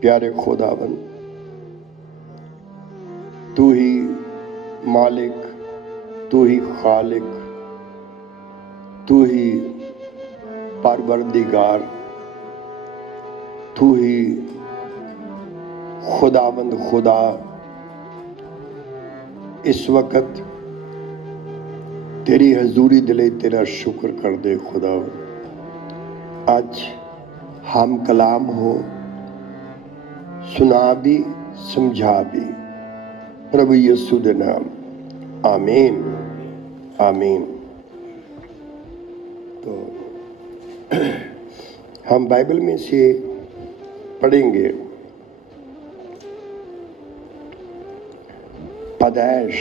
پیارے خداوند، تو ہی مالک، تو ہی خالق، تو ہی پروردگار، تو ہی خداوند خدا۔ اس وقت تیری حضوری دلے تیرا شکر کر دے خداوند۔ آج ہم کلام ہو، سنا بھی سمجھا بھی، پربھو یسوع دے نام، آمین آمین۔ تو ہم بائبل میں سے پڑھیں گے پیدائش،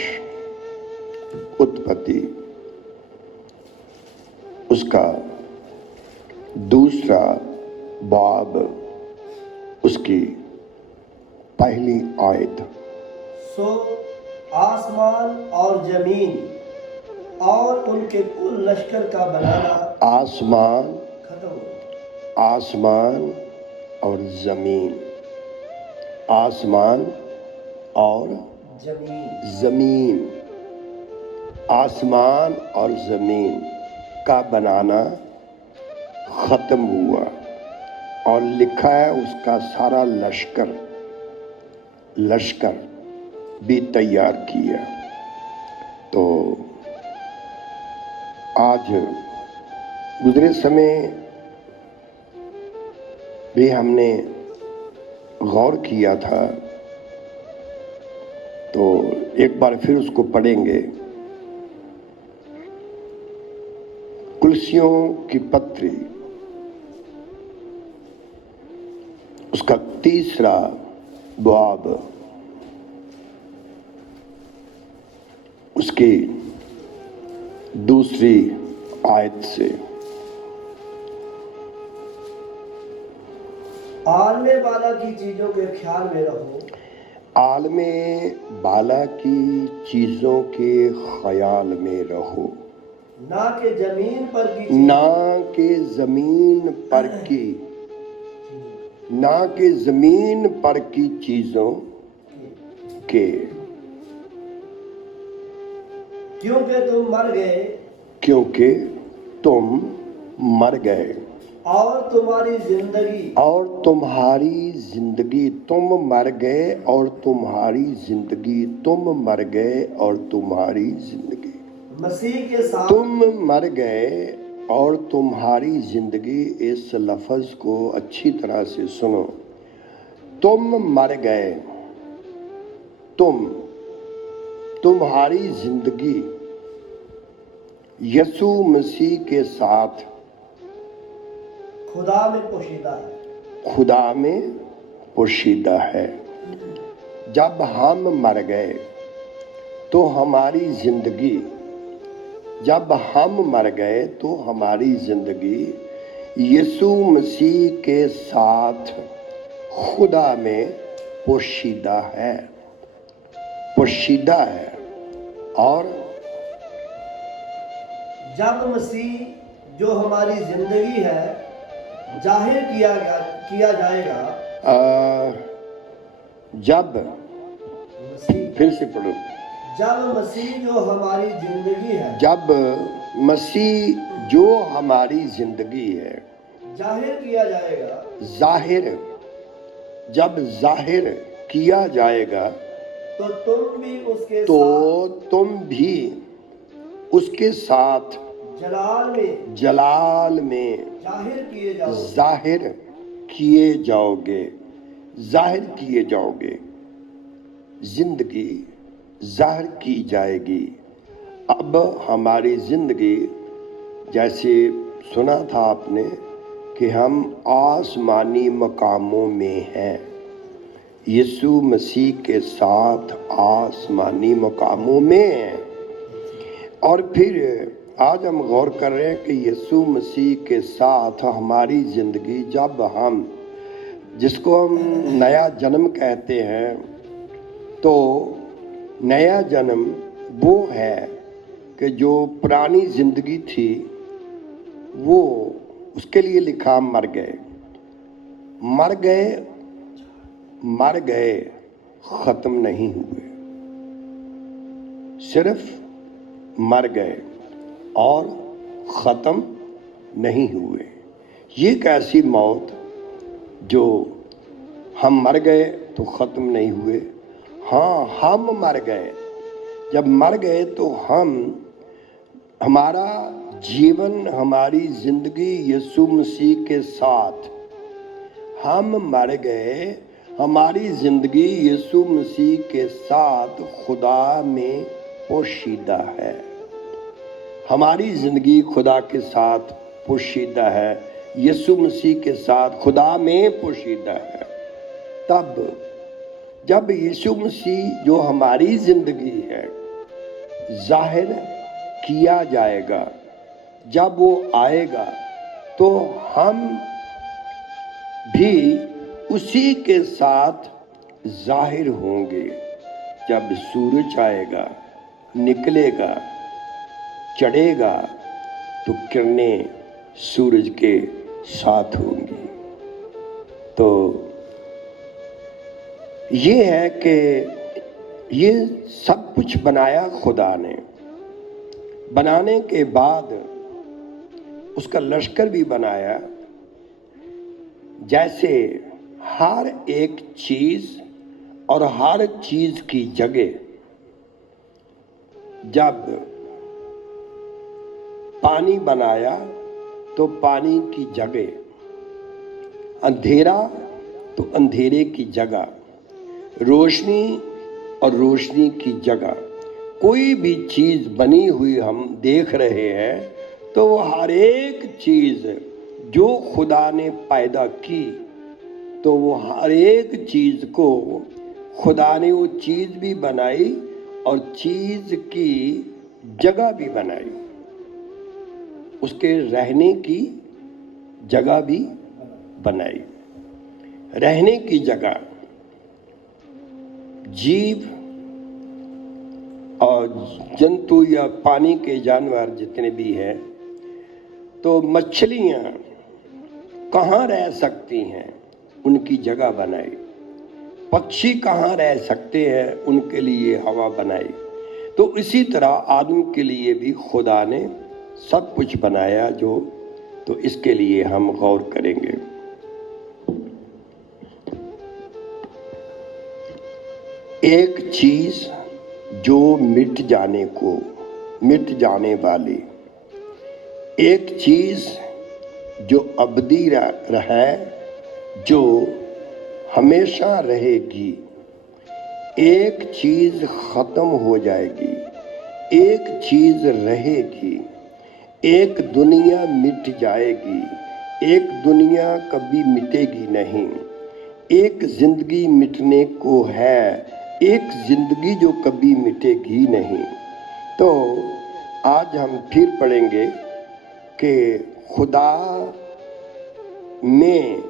اتپتی، اس کا دوسرا باب، اس کی پہلی آیت۔ سو آسمان اور زمین اور ان کے کل لشکر کا بنانا آسمان، ختم ہو۔ آسمان اور زمین، آسمان اور زمین، آسمان اور زمین کا بنانا ختم ہوا، اور لکھا ہے اس کا سارا لشکر بھی تیار کیا۔ تو آج گزرے سمے بھی ہم نے غور کیا تھا، تو ایک بار پھر اس کو پڑھیں گے۔ کلسیوں کی پتری، اس کا تیسرا باب، اس کی دوسری آیت سے۔ عالم بالا کی چیزوں کے خیال میں رہو، عالم بالا کی چیزوں کے خیال میں رہو، نہ کہ زمین پر کی نہ کہ زمین پر کی، نہ کہ زمین پر کی چیزوں کے، کیونکہ تم مر گئے، کیونکہ تم مر گئے، اور تمہاری زندگی، اور تمہاری زندگی، تم مر گئے اور تمہاری زندگی، تم مر گئے اور تمہاری زندگی، مسیح کے ساتھ، تم مر گئے اور تمہاری زندگی۔ اس لفظ کو اچھی طرح سے سنو، تم مر گئے، تمہاری زندگی یسوع مسیح کے ساتھ خدا میں پوشیدہ ہے، خدا میں پوشیدہ ہے۔ جب ہم مر گئے تو ہماری زندگی، جب ہم مر گئے تو ہماری زندگی یسوع مسیح کے ساتھ خدا میں پوشیدہ ہے، پوشیدہ ہے۔ اور جب مسیح جو ہماری زندگی ہے ظاہر کیا جائے گا، جب، مسیح، پھر سے پڑھو، جب مسیح جو ہماری زندگی ہے جب مسیح جو ہماری زندگی ہے ظاہر کیا جائے گا، ظاہر، جب ظاہر کیا جائے گا، تو تم بھی اس کے تو ساتھ تم بھی اس کے ساتھ جلال میں ظاہر کیے جاؤ، ظاہر کیے جاؤ گے، ظاہر کیے جاؤ گے، زندگی ظاہر کی جائے گی۔ اب ہماری زندگی، جیسے سنا تھا آپ نے کہ ہم آسمانی مقاموں میں ہیں، یسوع مسیح کے ساتھ آسمانی مقاموں میں ہیں۔ اور پھر آج ہم غور کر رہے ہیں کہ یسوع مسیح کے ساتھ ہماری زندگی، جب ہم، جس کو ہم نیا جنم کہتے ہیں، تو نیا جنم وہ ہے کہ جو پرانی زندگی تھی اس کے لیے لکھا مر گئے मर गए, खत्म नहीं हुए। सिर्फ मर गए और खत्म नहीं हुए। ये एक ऐसी मौत जो हम मर गए तो खत्म नहीं हुए। हाँ, हम मर गए। जब मर गए तो हमारा जीवन, हमारी जिंदगी यीशु मसीह के साथ, हम मर गए, हमारी जिंदगी यीशु मसीह के साथ खुदा में पोशीदा है। हमारी जिंदगी खुदा के साथ पोशीदा है, यीशु मसीह के साथ खुदा में पोशीदा है। तब जब यीशु मसीह जो हमारी जिंदगी है जाहिर किया जाएगा, जब वो आएगा तो हम भी उसी के साथ जाहिर होंगे। जब सूरज आएगा, निकलेगा, चढ़ेगा तो किरणें सूरज के साथ होंगी। तो ये है कि ये सब कुछ बनाया खुदा ने। बनाने के बाद उसका लश्कर भी बनाया। जैसे हर एक चीज और हर चीज की जगह, जब पानी बनाया तो पानी की जगह, अंधेरा तो अंधेरे की जगह, रोशनी और रोशनी की जगह। कोई भी चीज बनी हुई हम देख रहे हैं तो वो हर एक चीज जो खुदा ने पैदा की, तो वो हर एक चीज को खुदा ने वो चीज भी बनाई और चीज की जगह भी बनाई, उसके रहने की जगह भी बनाई। रहने की जगह, जीव और जंतु या पानी के जानवर जितने भी हैं, तो मछलियां कहाँ रह सकती हैं, उनकी जगह बनाई। पक्षी कहाँ रह सकते हैं, उनके लिए हवा बनाई। तो इसी तरह आदम के लिए भी खुदा ने सब कुछ बनाया जो, तो इसके लिए हम गौर करेंगे। एक चीज जो मिट जाने वाली, एक चीज जो अबदी रहे, जो हमेशा रहेगी। एक चीज खत्म हो जाएगी, एक चीज रहेगी। एक दुनिया मिट जाएगी, एक दुनिया कभी मिटेगी नहीं। एक जिंदगी मिटने को है, एक जिंदगी जो कभी मिटेगी नहीं। तो आज हम फिर पढ़ेंगे कि खुदा में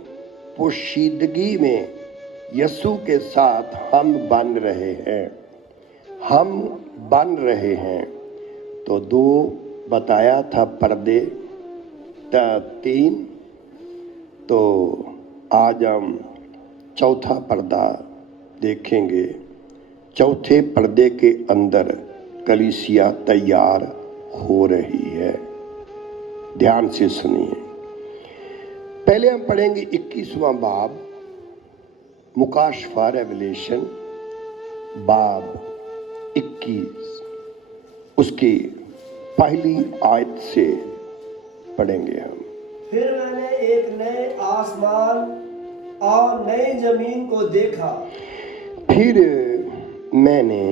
पोशीदगी में यीशु के साथ हम बन रहे हैं, हम बन रहे हैं। तो 2 बताया था पर्दे, 3, तो आज हम चौथा पर्दा देखेंगे। चौथे पर्दे के अंदर कलीसिया तैयार हो रही है। ध्यान से सुनिए। पहले हम पढ़ेंगे 21वां बाब, मुकाशफा रेवलेशन बाब 21, उसकी पहली आयत से पढ़ेंगे हम। फिर मैंने एक नए आसमान और नई जमीन को देखा। फिर मैंने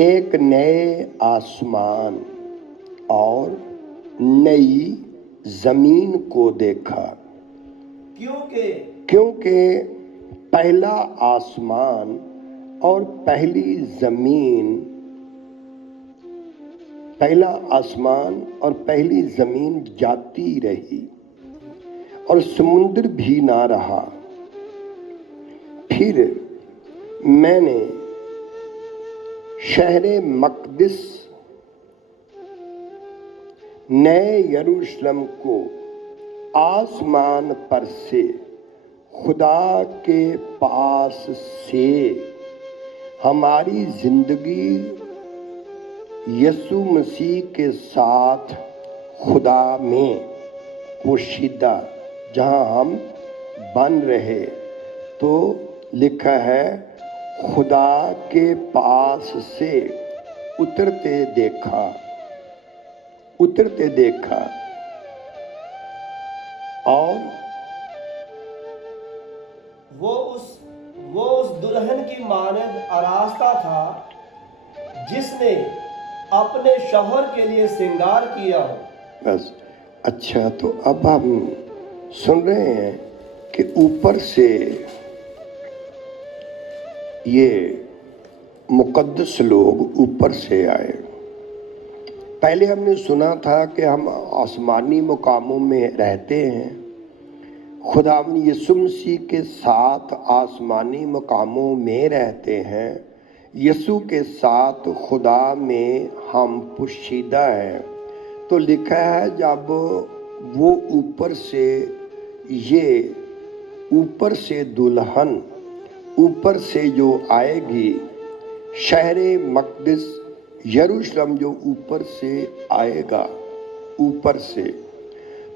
एक नए आसमान और नई जमीन को देखा, क्योंकि पहला आसमान और पहली जमीन, पहला आसमान और पहली जमीन जाती रही और समुद्र भी ना रहा। फिर मैंने शहरे मकदिस नए यरूशलेम को आसमान पर से خدا کے پاس سے ہماری زندگی یسوع مسیح کے ساتھ خدا میں پوشیدہ جہاں ہم بن رہے، تو لکھا ہے خدا کے پاس سے اترتے دیکھا اور وہ اس دلہن کی مانند آراستہ تھا جس نے اپنے شوہر کے لیے سنگار کیا ہو۔ بس اچھا، تو اب ہم سن رہے ہیں کہ اوپر سے یہ مقدس لوگ اوپر سے آئے۔ پہلے ہم نے سنا تھا کہ ہم آسمانی مقاموں میں رہتے ہیں، خداوند یسوع مسیح کے ساتھ آسمانی مقاموں میں رہتے ہیں، یسوع کے ساتھ خدا میں ہم پوشیدہ ہیں۔ تو لکھا ہے جب وہ اوپر سے دلہن اوپر سے جو آئے گی، شہر مقدس یروشلم جو اوپر سے آئے گا، اوپر سے،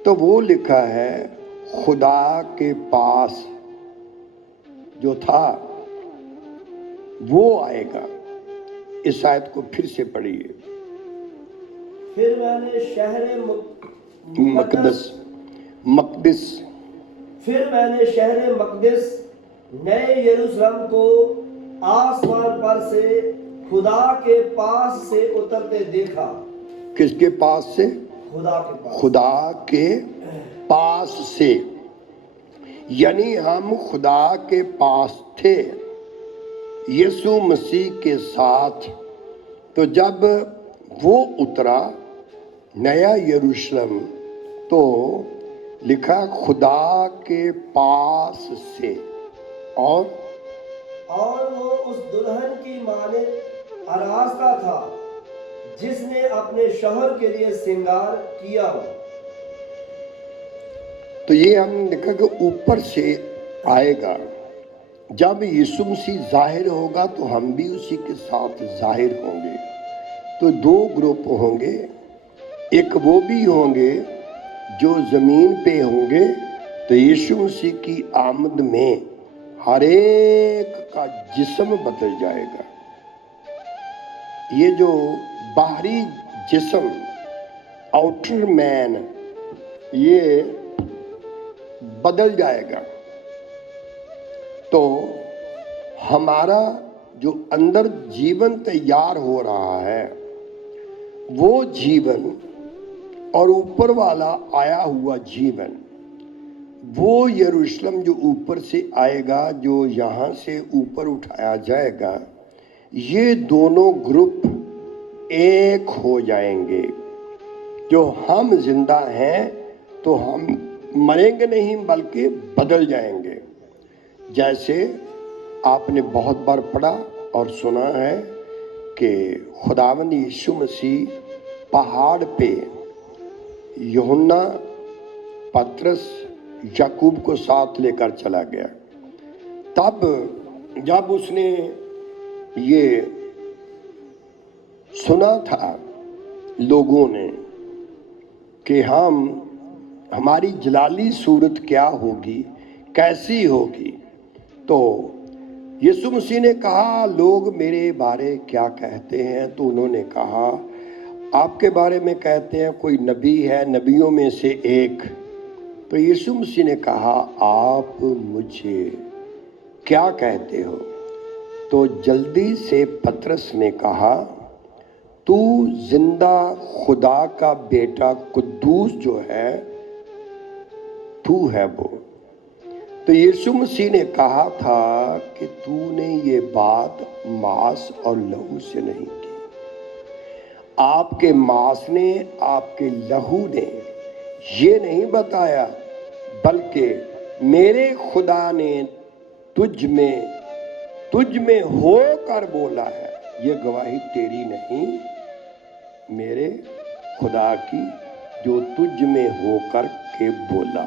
تو وہ لکھا ہے خدا کے پاس جو تھا وہ آئے گا۔ اس آیت کو پھر سے پڑھیے۔ پھر میں نے شہر مقدس نئے یروشلم کو آسمان پر سے خدا کے پاس سے اترتے دیکھا۔ کس کے پاس سے؟ خدا کے پاس سے، یعنی ہم خدا کے پاس تھے یسوع مسیح کے ساتھ۔ تو جب وہ اترا نیا یروشلم، تو لکھا خدا کے پاس سے، اور وہ اس دلہن کی مانند آراستہ تھا جس نے اپنے شوہر کے لیے سنگار کیا ہو۔ تو یہ ہم نے دیکھا کہ اوپر سے آئے گا۔ جب یسوع مسیح ظاہر ہوگا تو ہم بھی اسی کے ساتھ ظاہر ہوں گے۔ تو دو گروپ ہوں گے، ایک وہ بھی ہوں گے جو زمین پہ ہوں گے، تو یسوع مسیح کی آمد میں ہر ایک کا جسم بدل جائے گا۔ یہ جو باہری جسم، آؤٹر مین، یہ بدل جائے گا، تو ہمارا جو اندر جیون تیار ہو رہا ہے، وہ جیون اور اوپر والا آیا ہوا جیون، وہ یروشلم جو اوپر سے آئے گا، جو یہاں سے اوپر اٹھایا جائے گا، یہ دونوں گروپ ایک ہو جائیں گے۔ جو ہم زندہ ہیں تو ہم مریں گے نہیں بلکہ بدل جائیں گے۔ جیسے آپ نے بہت بار پڑھا اور سنا ہے کہ خداوند یسوع مسیح پہاڑ پہ یوحنا، پطرس، یعقوب کو ساتھ لے کر چلا گیا۔ تب جب اس نے یہ سنا تھا لوگوں نے کہ ہماری جلالی صورت کیا ہوگی، کیسی ہوگی، تو یسوع مسیح نے کہا لوگ میرے بارے کیا کہتے ہیں؟ تو انہوں نے کہا آپ کے بارے میں کہتے ہیں کوئی نبی ہے، نبیوں میں سے ایک۔ تو یسوع مسیح نے کہا آپ مجھے کیا کہتے ہو؟ تو جلدی سے پطرس نے کہا تو زندہ خدا کا بیٹا قدوس جو ہے، تو ہے وہ۔ تو یسوع مسیح نے کہا تھا کہ تو نے یہ بات ماس اور لہو سے نہیں کی، آپ کے ماس نے، آپ کے لہو نے یہ نہیں بتایا، بلکہ میرے خدا نے تجھ میں ہو کر بولا ہے۔ یہ گواہی تیری نہیں، میرے خدا کی جو تجھ میں ہو کر کے بولا۔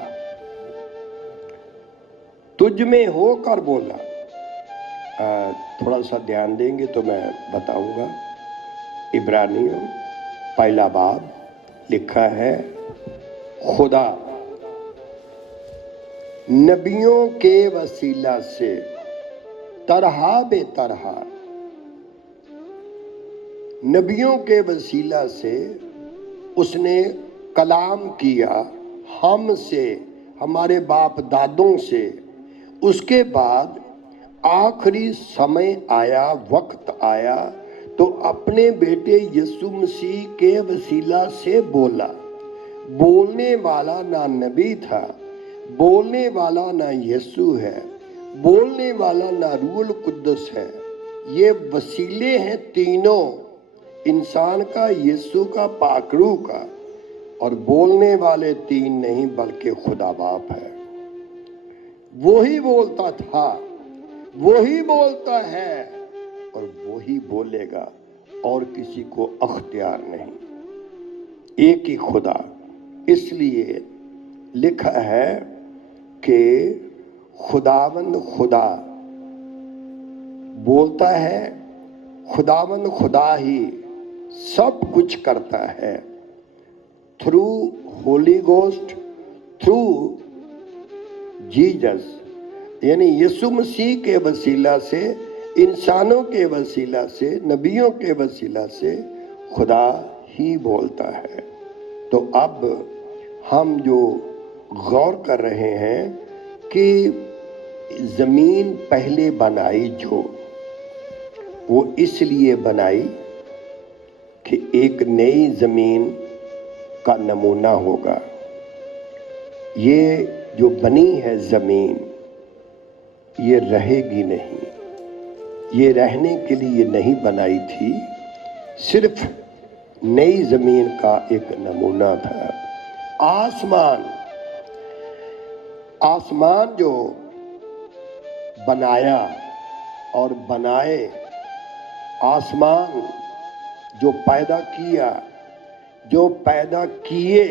तुझ में होकर बोला। थोड़ा सा ध्यान देंगे तो मैं बताऊंगा। इब्रानियों पहला बाब लिखा है, खुदा नबियों के वसीला से तरह बे तरह, नबियों के वसीला से उसने कलाम किया हमसे, हमारे बाप दादों से। उसके बाद आखिरी समय आया, वक्त आया तो अपने बेटे यीशु मसीह के वसीला से बोला। बोलने वाला ना नबी था, बोलने वाला ना यीशु है, बोलने वाला ना रूहुल कुद्दुस है। ये वसीले हैं तीनों, इंसान का, यीशु का, पाकरू का। और बोलने वाले तीन नहीं बल्कि खुदा बाप है। वही बोलता था, वही बोलता है और वही बोलेगा, और किसी को अख्तियार नहीं। एक ही खुदा। इसलिए लिखा है कि खुदावंद खुदा बोलता है, खुदावंद खुदा ही सब कुछ करता है, through Holi ghost, through Jesus, यानी यीशु मसीह के वसीला से, इंसानों के वसीला से, नबियों के वसीला से खुदा ही बोलता है। तो अब हम जो गौर कर रहे हैं कि जमीन पहले बनाई, जो वो इसलिए बनाई कि एक नई जमीन का नमूना होगा। ये जो बनी है जमीन, ये रहेगी नहीं, ये रहने के लिए नहीं बनाई थी, सिर्फ नई जमीन का एक नमूना था। आसमान, आसमान जो बनाया और बनाए, आसमान जो पैदा किया, जो पैदा किए,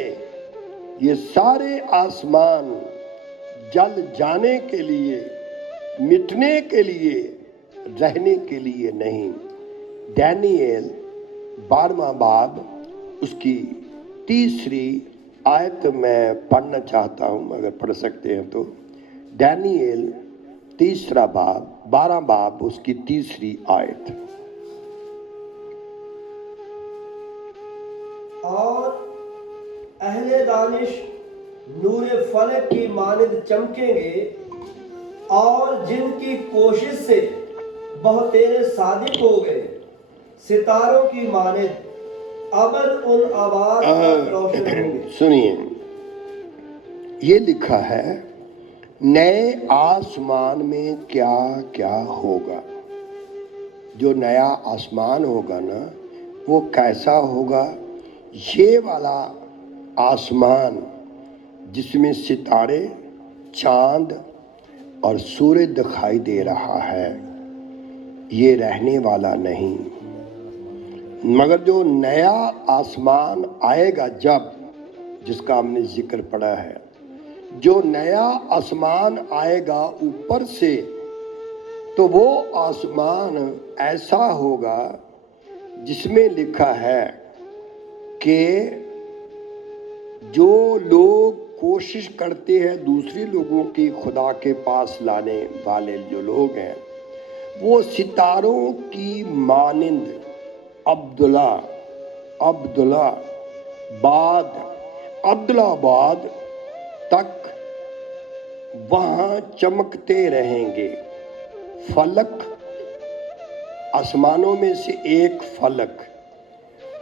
ये सारे आसमान जल जाने के लिए, मिटने के लिए, रहने के लिए नहीं। डैनियल 12वां बाब उसकी 3री आयत मैं पढ़ना चाहता हूं, अगर पढ़ सकते हैं तो। डैनियल 3रा बाब 12 बाब उसकी 3री आयत। और अहले दानिश नूरे फलक की मानिंद चमकेंगे, और जिनकी कोशिश से बहुतेरे सादिक हो गए, सितारों की मानिंद अबद उन आवाज तक रोशन होंगे। सुनिए, ये लिखा है, नए आसमान में क्या क्या होगा। जो नया आसमान होगा ना, वो कैसा होगा? ये वाला आसमान जिसमें सितारे, चांद और सूरज दिखाई दे रहा है, ये रहने वाला नहीं। मगर जो नया आसमान आएगा, जब, जिसका हमने जिक्र पढ़ा है, जो नया आसमान आएगा ऊपर से, तो वो आसमान ऐसा होगा जिसमें लिखा है कि जो लोग कोशिश करते हैं दूसरे लोगों की खुदा के पास लाने वाले जो लोग हैं, वो सितारों की मानिंद अब्दुल्लाबाद तक वहां चमकते रहेंगे। फलक, आसमानों में से एक फलक,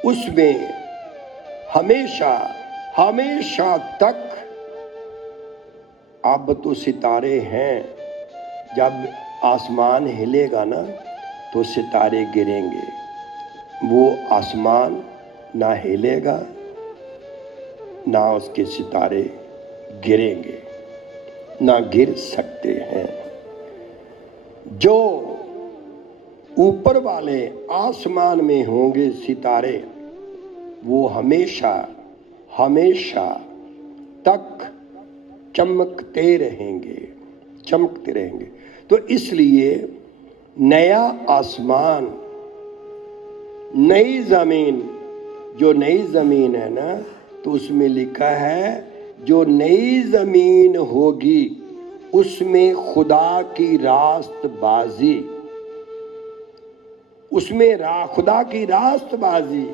उसमें हमेशा हमेशा तक। अब तो सितारे हैं, जब आसमान हिलेगा ना तो सितारे गिरेंगे। वो आसमान ना हिलेगा, ना उसके सितारे गिरेंगे, ना गिर सकते हैं। जो ऊपर वाले आसमान में होंगे सितारे, वो हमेशा हमेशा तक चमकते रहेंगे। चमकते रहेंगे। तो इसलिए नया आसमान, नई जमीन, जो नई जमीन है ना, तो उसमें लिखा है जो नई जमीन होगी उसमें खुदा की रास्तबाजी, उसमें खुदा की रास्तबाजी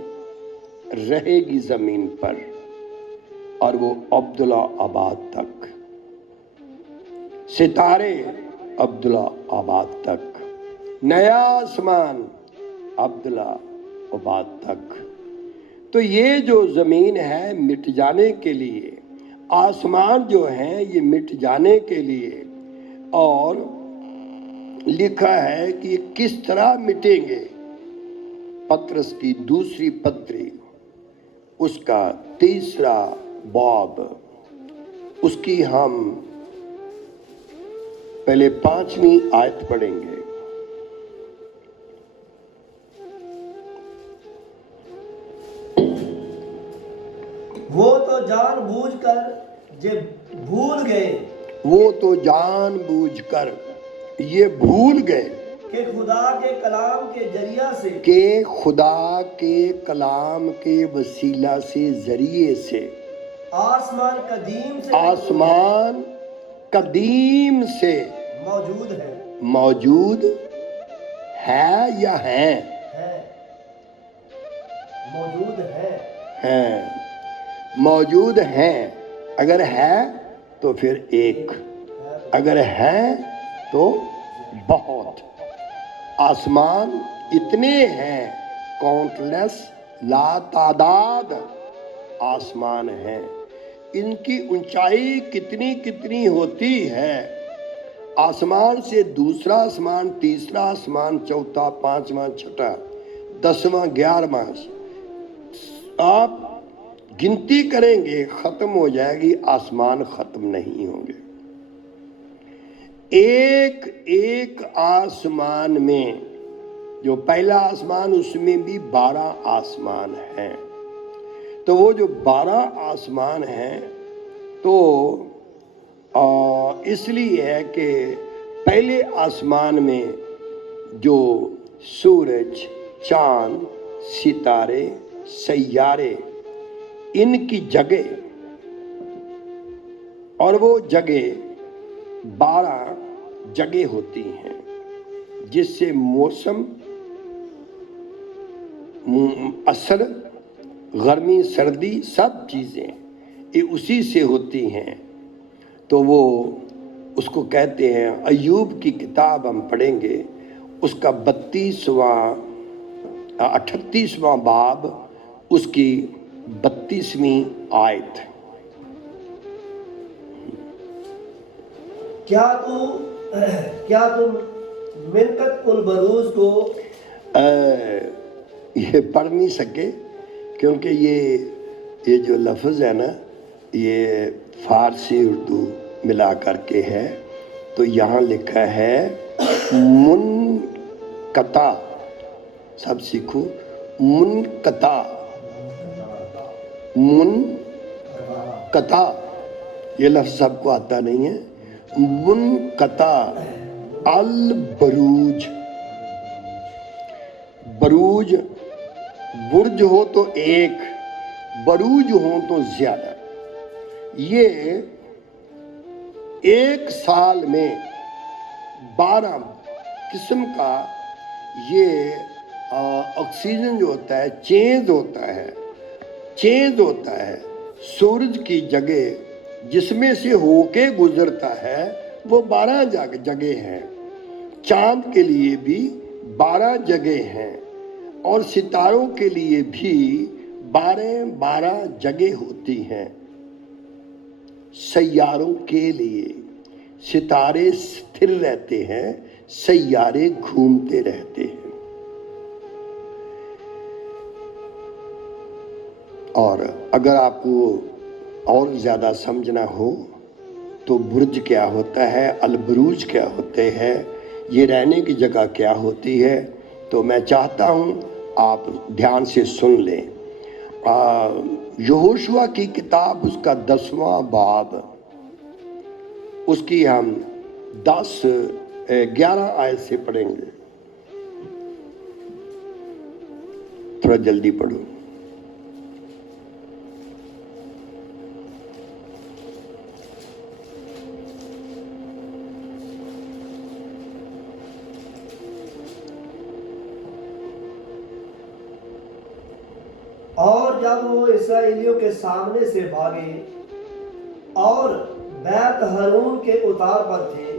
रहेगी जमीन पर, और वो अब्दुल्ला आबाद तक, सितारे अब्दुल्ला आबाद तक, नया आसमान अब्दुल्ला आबाद तक। तो ये जो जमीन है मिट जाने के लिए, आसमान जो है ये मिट जाने के लिए, और लिखा है कि किस तरह मिटेंगे। पत्रस की दूसरी पत्री उसका 3 बाब, उसकी हम पहले 5वीं आयत पढ़ेंगे। वो तो जानबूझकर जे भूल गए, वो तो जानबूझकर ये भूल गए कि खुदा के कलाम के जरिया से, कि खुदा के कलाम के वसीला से, जरिए से आसमान कदीम से, आसमान कदीम से मौजूद है, मौजूद है या हैं? है, मौजूद है, हैं, मौजूद हैं। अगर है तो फिर एक, अगर है तो बहुत। आसमान इतने हैं, काउंटलेस, लातादाद आसमान हैं। इनकी ऊंचाई कितनी कितनी होती है। आसमान से दूसरा आसमान, तीसरा आसमान, चौथा, 5वां, 6वां, 10वां, 11वां, आप गिनती करेंगे खत्म हो जाएगी, आसमान खत्म नहीं होंगे। एक एक आसमान में, जो पहला आसमान उसमें भी 12 आसमान हैं। तो वो जो 12 आसमान हैं तो इसलिए है कि पहले आसमान में जो सूरज, चांद, सितारे, सैयारे, इनकी जगह, और वो जगह 12 जगह होती हैं, जिससे मौसम, असर, गर्मी, सर्दी, सब चीज़ें ये उसी से होती हैं। तो वो उसको कहते हैं, अय्यूब की किताब हम पढ़ेंगे, उसका 38वां बाब, उसकी 32वीं आयत। क्या तुम मिन्कत उल बरूज को ये पढ़ नहीं सके, क्योंकि ये जो लफ्ज़ है ना, ये फारसी उर्दू मिला करके है। तो यहाँ लिखा है मुनकता, सब सीखो, मुनकता, मुनकता, ये लफ्ज़ सबको आता नहीं है। मुनकता अल बरूज, बरूज, बुर्ज हो तो एक, बरूज हो तो ज्यादा। ये एक साल में 12 किस्म का ये ऑक्सीजन जो होता है चेंज होता है। सूरज की जगह जिसमें से होके गुजरता है वो 12 जगह हैं। चांद के लिए भी 12 जगह हैं, और सितारों के लिए भी 12 जगह होती हैं। सैयारों के लिए सितारे स्थिर रहते हैं, सैयारे घूमते रहते हैं। और अगर आपको और ज़्यादा समझना हो तो बुर्ज क्या होता है, अलबरूज क्या होते हैं, ये रहने की जगह क्या होती है, तो मैं चाहता हूँ आप ध्यान से सुन लें। यहोशुआ की किताब उसका 10वां बाब, उसकी हम 11 आयत से पढ़ेंगे, थोड़ा जल्दी पढ़ो। और जब वो इसराइलियों के सामने से भागे और बैत हरून के उतार पर थे,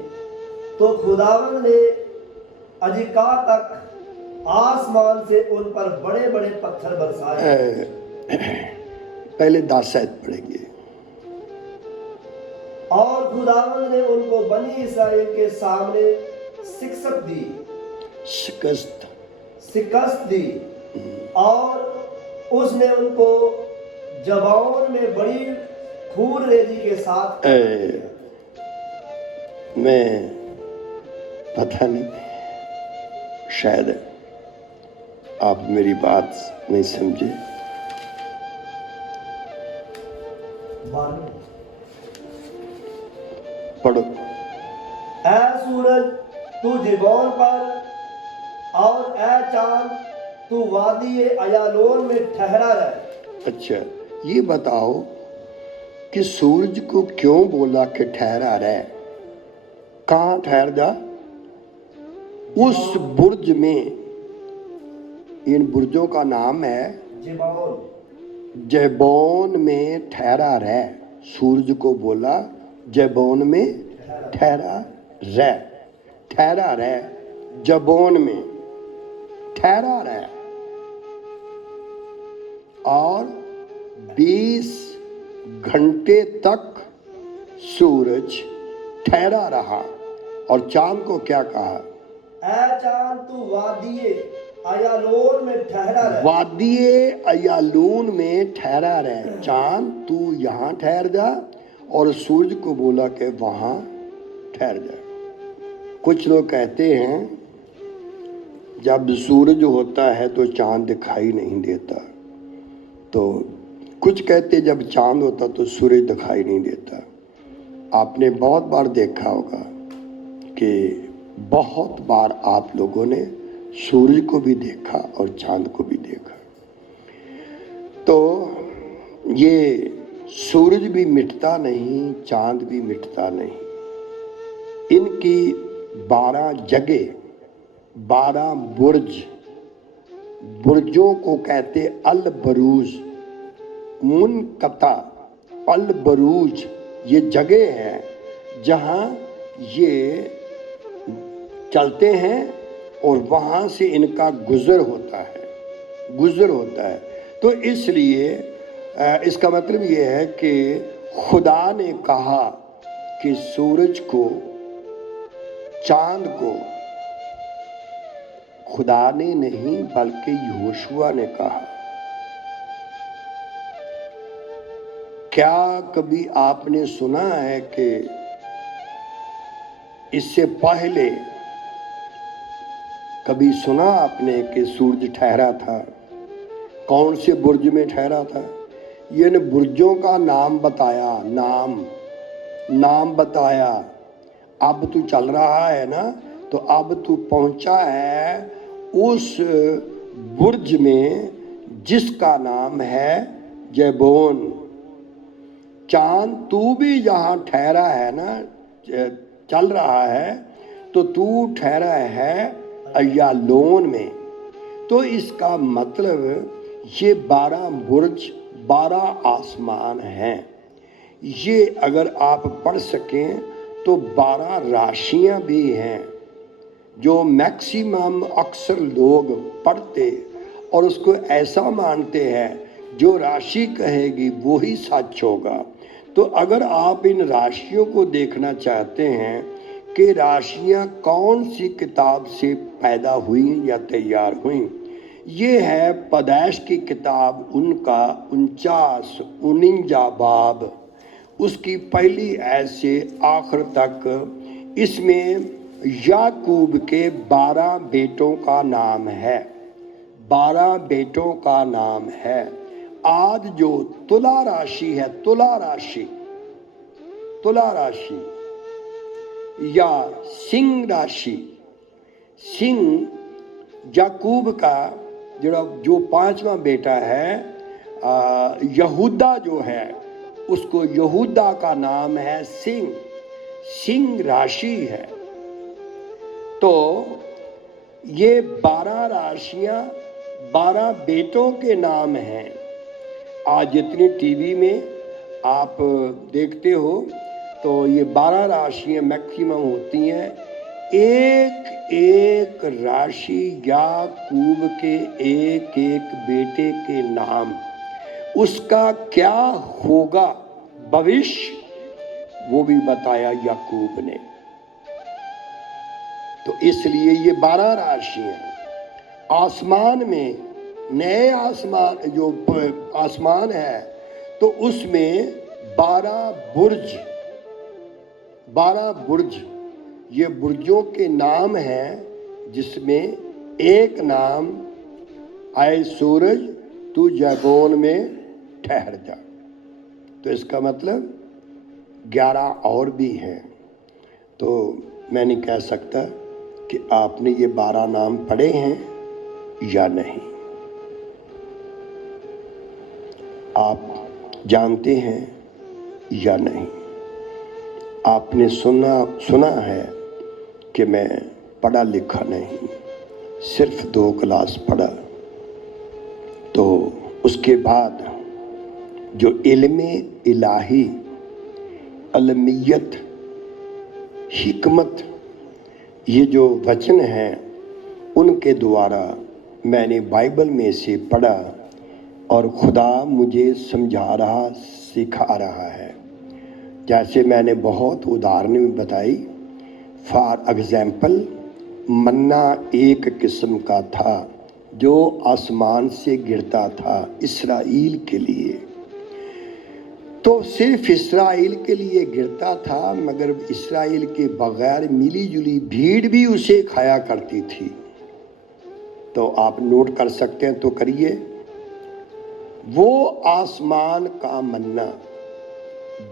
तो खुदावंद ने अजिका तक आसमान से उन पर बड़े बड़े पत्थर बरसाए। पहले 10 आयत पढ़ेंगे। और खुदावंद ने उनको बनी इसराइल के सामने शिकस्त दी और उसने उनको जबाओन में बड़ी खून रेजी के साथ मैं पता नहीं, शायद आप मेरी बात नहीं समझे। पढ़ो। ऐ सूरज तू जिबोन पर और ऐ चांद तू वादी अयालोन में ठहरा रहे। अच्छा, ये बताओ कि सूरज को क्यों बोला कि ठहरा रहे? कहाँ ठहर जा? उस बुर्ज में, इन बुर्जों का नाम है जेबोन में ठहरा रहे। सूरज को बोला जेबोन में ठहरा रहे, जबोन में ठहरा रहे। और 20 घंटे तक सूरज ठहरा रहा। और चांद को क्या कहा? ऐ चांद तू वादिये अयालोन में ठहरा रहे। वादिये अयालून में ठहरा रहे। चांद तू यहाँ ठहर जा, और सूरज को बोला कि वहाँ ठहर जा। कुछ लोग कहते हैं जब सूरज होता है तो चांद दिखाई नहीं देता, तो कुछ कहते जब चांद होता तो सूरज दिखाई नहीं देता। आपने बहुत बार देखा होगा कि बहुत बार आप लोगों ने सूरज को भी देखा और चांद को भी देखा। तो ये सूरज भी मिटता नहीं, चांद भी मिटता नहीं। इनकी 12 जगह, 12 बुर्जों को कहते अल बरूज, मुनकता अल बरूज, ये जगह है जहाँ ये चलते हैं और वहाँ से इनका गुजर होता है। तो इसलिए इसका मतलब ये है कि खुदा ने कहा कि सूरज को, चांद को, खुदा ने नहीं बल्कि यहोशुआ ने कहा। क्या कभी आपने सुना है कि इससे पहले कभी सुना आपने कि सूरज ठहरा था? कौन से बुर्ज में ठहरा था? ये ने बुर्जों का नाम बताया, नाम बताया। अब तू चल रहा है ना, तो अब तू पहुंचा है उस बुर्ज में जिसका नाम है जेबोन। चांद तू भी जहाँ ठहरा है ना, चल रहा है, तो तू ठहरा है अय्यालोन में। तो इसका मतलब ये 12 बुर्ज, 12 आसमान हैं। ये अगर आप पढ़ सकें तो 12 राशियां भी हैं, जो मैक्सिमम अक्सर लोग पढ़ते और उसको ऐसा मानते हैं जो राशि कहेगी वो ही सच होगा। तो अगर आप इन राशियों को देखना चाहते हैं कि राशियां कौन सी किताब से पैदा हुई या तैयार हुई, ये है पैदाइश की किताब, उनका 49 बाब, उसकी पहली आयत से आखिर तक। इसमें याकूब के 12 बेटों का नाम है, 12 बेटों का नाम है। आज जो तुला राशि है, तुला राशि या सिंह राशि। सिंह याकूब का जो पांचवा बेटा है, यहूदा जो है, उसको यहूदा का नाम है सिंह। सिंह राशि है। तो ये 12 राशियां 12 बेटों के नाम हैं। आज जितनी टीवी में आप देखते हो तो ये 12 राशियां मैक्सिमम होती हैं। एक एक राशि याकूब के एक एक बेटे के नाम, उसका क्या होगा भविष्य, वो भी बताया याकूब ने। तो इसलिए ये 12 राशियां आसमान में, नए आसमान जो आसमान है, तो उसमें 12 बुर्ज, ये बुर्जों के नाम हैं, जिसमें एक नाम, आए सूरज तू जगोन में ठहर जा। तो इसका मतलब 11 और भी हैं। तो मैं नहीं कह सकता कि आपने ये 12 नाम पढ़े हैं या नहीं। आप जानते हैं या नहीं। आपने सुना है कि मैं पढ़ा लिखा नहीं, सिर्फ 2 क्लास पढ़ा। तो उसके बाद जो इल्मे इलाही, अलमियत, हिकमत, ये जो वचन हैं, उनके द्वारा मैंने बाइबल में से पढ़ा और खुदा मुझे समझा रहा, सिखा रहा है। जैसे मैंने बहुत उदाहरण में बताई। फॉर एग्जाम्पल, मन्ना एक किस्म का था जो आसमान से गिरता था इस्राएल के लिए। तो सिर्फ इस्राएल के लिए गिरता था, मगर इस्राएल के बगैर मिली जुली भीड़ भी उसे खाया करती थी। तो आप नोट कर सकते हैं तो करिए। वो आसमान का मन्ना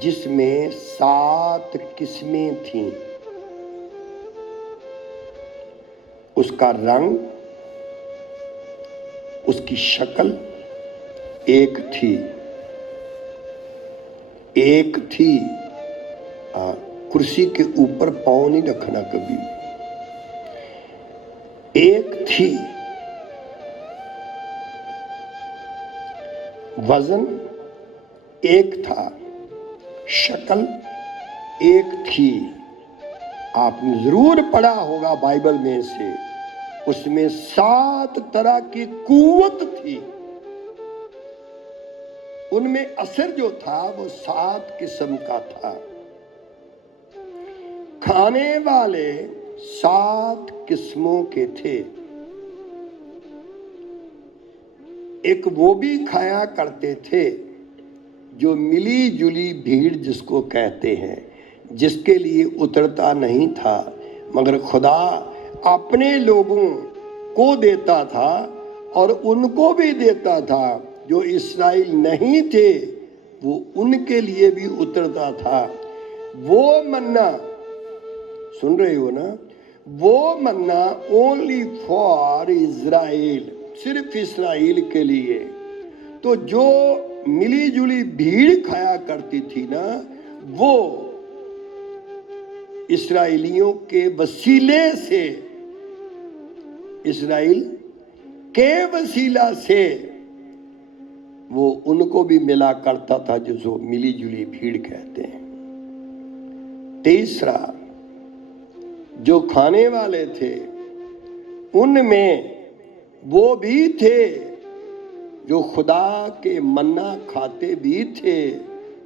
जिसमें 7 किस्में थीं, उसका रंग, उसकी शक्ल एक थी। कुर्सी के ऊपर पांव नहीं रखना कभी। एक थी। वजन एक था, शक्ल एक थी। आपने जरूर पढ़ा होगा बाइबल में से, उसमें 7 तरह की कुव्वत थी। उनमें असर जो था वो 7 किस्म का था। खाने वाले 7 किस्मों के थे। एक वो भी खाया करते थे जो मिली जुली भीड़ जिसको कहते हैं, जिसके लिए उतरता नहीं था, मगर खुदा अपने लोगों को देता था और उनको भी देता था। जो इस्राएल नहीं थे वो उनके लिए भी उतरता था। वो मन्ना, सुन रहे हो ना, वो मन्ना ओनली फॉर इज़राइल, सिर्फ इस्राएल के लिए। तो जो मिली जुली भीड़ खाया करती थी ना, वो इस्राएलियों के वसीले से, इस्राएल के वसीला से वो उनको भी मिला करता था, जिसको मिली जुली भीड़ कहते हैं। तीसरा, जो खाने वाले थे उनमें वो भी थे जो खुदा के मन्ना खाते भी थे,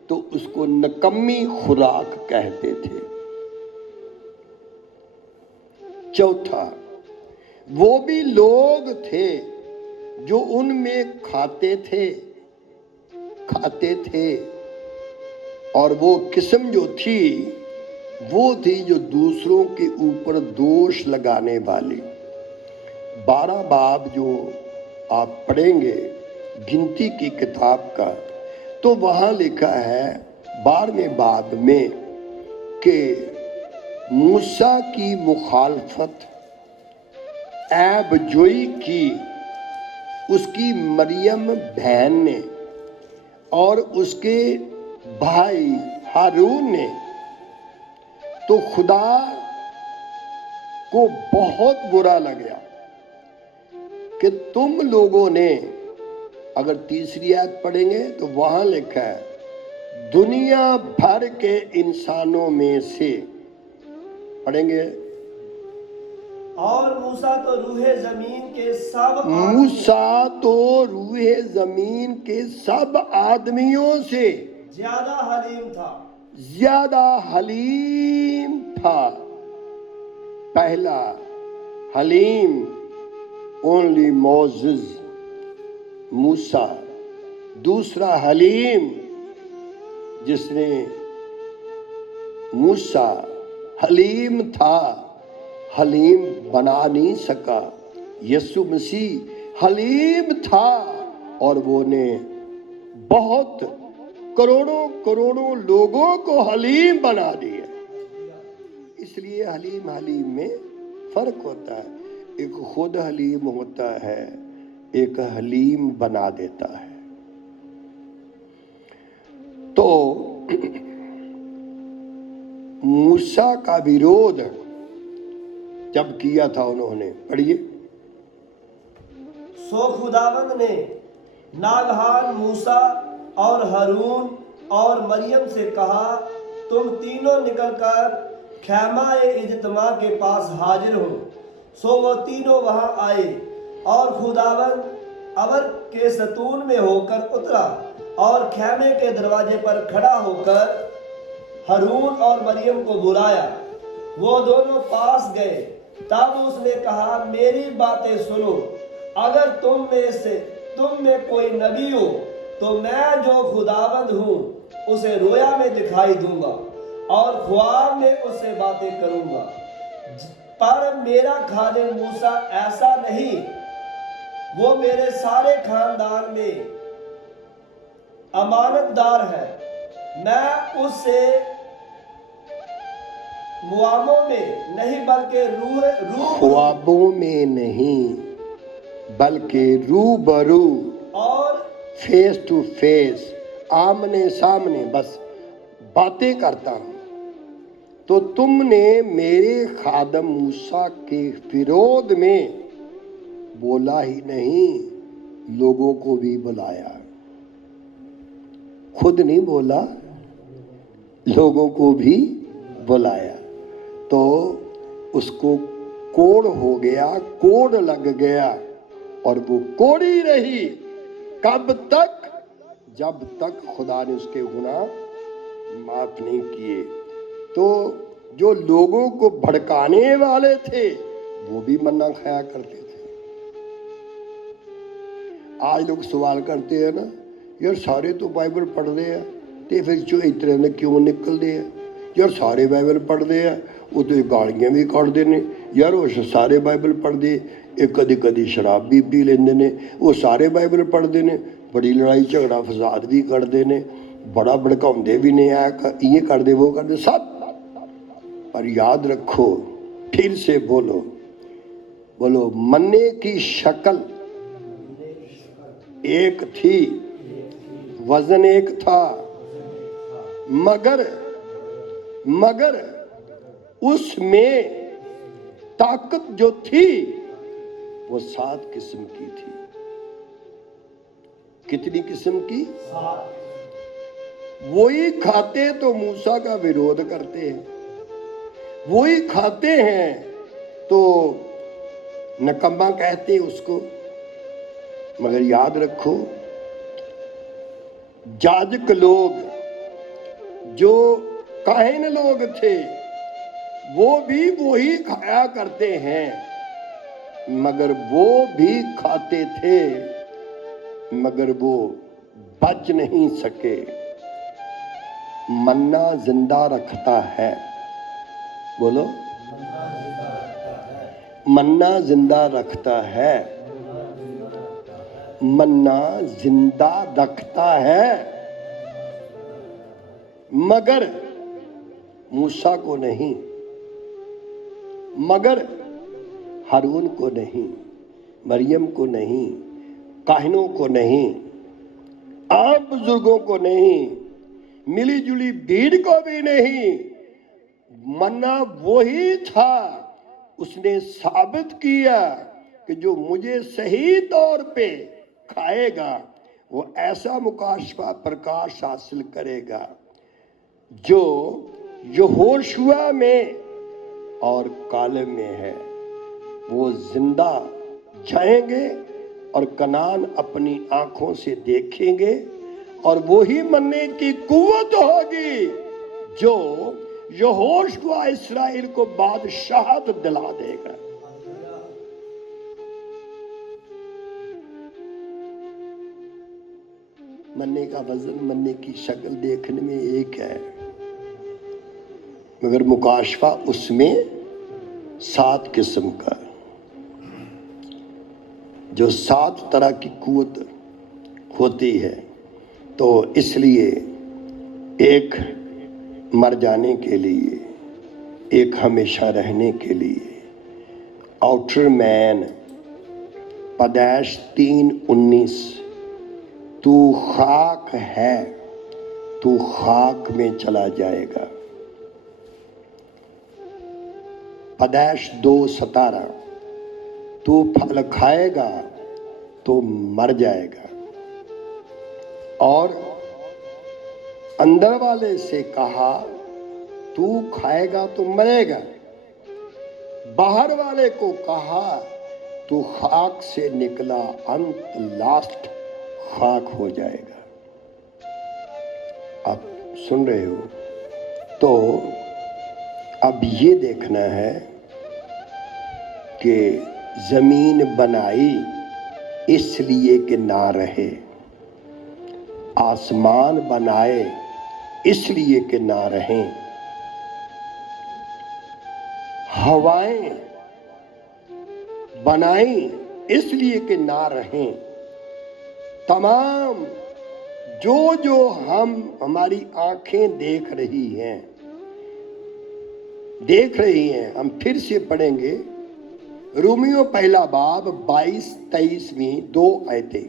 तो उसको नकम्मी खुराक कहते थे। चौथा, वो भी लोग थे जो उनमें खाते थे और वो किस्म जो थी वो थी जो दूसरों के ऊपर दोष लगाने वाली। 12 बाब जो आप पढ़ेंगे गिनती की किताब का, तो वहां लिखा है 12वें बाब में कि मूसा की मुखालफत ऐब जोई की उसकी मरियम बहन ने और उसके भाई हारून ने, तो खुदा को बहुत बुरा लगा कि तुम लोगों ने, अगर तीसरी आयत पढ़ेंगे तो वहां लिखा है दुनिया भर के इंसानों में से, पढ़ेंगे, और मूसा तो रूहे जमीन के सब मूसा तो रूहे जमीन के सब आदमियों से ज्यादा हलीम था। ज्यादा हलीम था। पहला हलीम ओनली मोसेस मूसा, दूसरा हलीम जिसने मूसा हलीम था, हलीम बना नहीं सका। यीशु मसीह हलीम था और वो ने बहुत करोड़ों करोड़ों लोगों को हलीम बना दिया। इसलिए हलीम हलीम में फर्क होता है। एक खुद हलीम होता है, एक हलीम बना देता है। तो मूसा का विरोध जब किया था उन्होंने, पढ़िए, सो खुदावंद ने नागहान मूसा और हारून और मरियम से कहा, तुम तीनों निकलकर खैमा इज्तिमा के पास हाजिर हो। सो वो तीनों वहां आए और खुदावंद अवर के सतून में होकर उतरा और खैमे के दरवाजे पर खड़ा होकर हारून और मरियम को बुलाया। वो दोनों पास गए। तब उसने कहा, मेरी बातें सुनो। अगर तुम में कोई नबी हो तो मैं जो खुदावंद हूँ उसे रोया में दिखाई दूंगा और ख्वाब में उससे बातें करूंगा। पर मेरा खादिम मूसा ऐसा नहीं, वो मेरे सारे खानदान में अमानतदार है। मैं उससे मुआमों में नहीं बल्कि रूह ख्वाबों में नहीं बल्कि रूबरू और फेस टू फेस, आमने सामने बस बातें करता हूं। तो तुमने मेरे खादम मूसा के विरोध में बोला ही नहीं, लोगों को भी बुलाया। खुद नहीं बोला, लोगों को भी बुलाया। तो उसको कोड़ हो गया, कोड़ लग गया और वो कोड़ी रही। कब तक? जब तक खुदा ने उसके गुनाह माफ नहीं किए। तो जो लोगों को भड़काने वाले थे वो भी मन्ना खाया करते थे। आज लोग सवाल करते हैं ना, यार सारे तो बाइबल पढ़ रहे हैं ते फिर जो इतने ने क्यों निकलते हैं? यार सारे बाइबल पढ़ रहे हैं, वो तो गालियां भी कढ़ते ने। यार वो सारे बाइबल पढ़ते, एक कदी कदी शराब भी पी लेंदे ने। वो सारे बाइबल पढ़ते ने, बड़ी लड़ाई झगड़ा फसाद भी करते ने, बड़ा भड़काउंदे भी ने, ये करते वो करते सब। पर याद रखो, फिर से बोलो, बोलो, मन्ने की शक्ल एक थी, वजन एक था, मगर उसमें ताकत जो थी वो 7 किस्म की थी। कितनी किस्म की? वही खाते तो मूसा का विरोध करते हैं, वही खाते हैं तो नकम्मा कहते हैं उसको। मगर याद रखो, जाजक लोग जो काहिन लोग थे वो भी वही खाया करते हैं, मगर वो भी खाते थे मगर वो बच नहीं सके। मन्ना जिंदा रखता है, बोलो, मन्ना जिंदा रखता है, मन्ना जिंदा रखता है, मगर मूसा को नहीं। मगर हारून को नहीं, मरियम को नहीं, काहिनों को नहीं, आम बुजुर्गों को नहीं, मिली जुली भीड़ को भी नहीं। मन्ना वही था, उसने साबित किया कि जो मुझे सही तौर पे खाएगा वो ऐसा मुकाशफा प्रकाश हासिल करेगा जो यहोशुआ में और कालेब में है। वो जिंदा जाएंगे और कनान अपनी आंखों से देखेंगे और वही मन्ने की कुव्वत होगी जो यहोशुआ इस्राएल को बादशाहत दिला देगा। मन्ने का वजन, मन्ने की शक्ल देखने में एक है, मगर मुकाशफा उसमें 7 किस्म का, जो 7 तरह की कुव्वत होती है। तो इसलिए एक मर जाने के लिए, एक हमेशा रहने के लिए। आउटर मैन, पैदाइश 3:19, तू खाक है, तू खाक में चला जाएगा। पैदाइश 2:17, तू फल खाएगा तो मर जाएगा। और अंदर वाले से कहा तू खाएगा तो मरेगा, बाहर वाले को कहा तू खाक से निकला, अंत लास्ट खाक हो जाएगा। आप सुन रहे हो? तो अब ये देखना है कि जमीन बनाई इसलिए कि ना रहे, आसमान बनाए इसलिए कि ना रहें, हवाएं बनाई इसलिए कि ना रहें। तमाम जो हमारी आंखें देख रही हैं, हम फिर से पढ़ेंगे रोमियो 1 बाब 22-23 2 आयतें।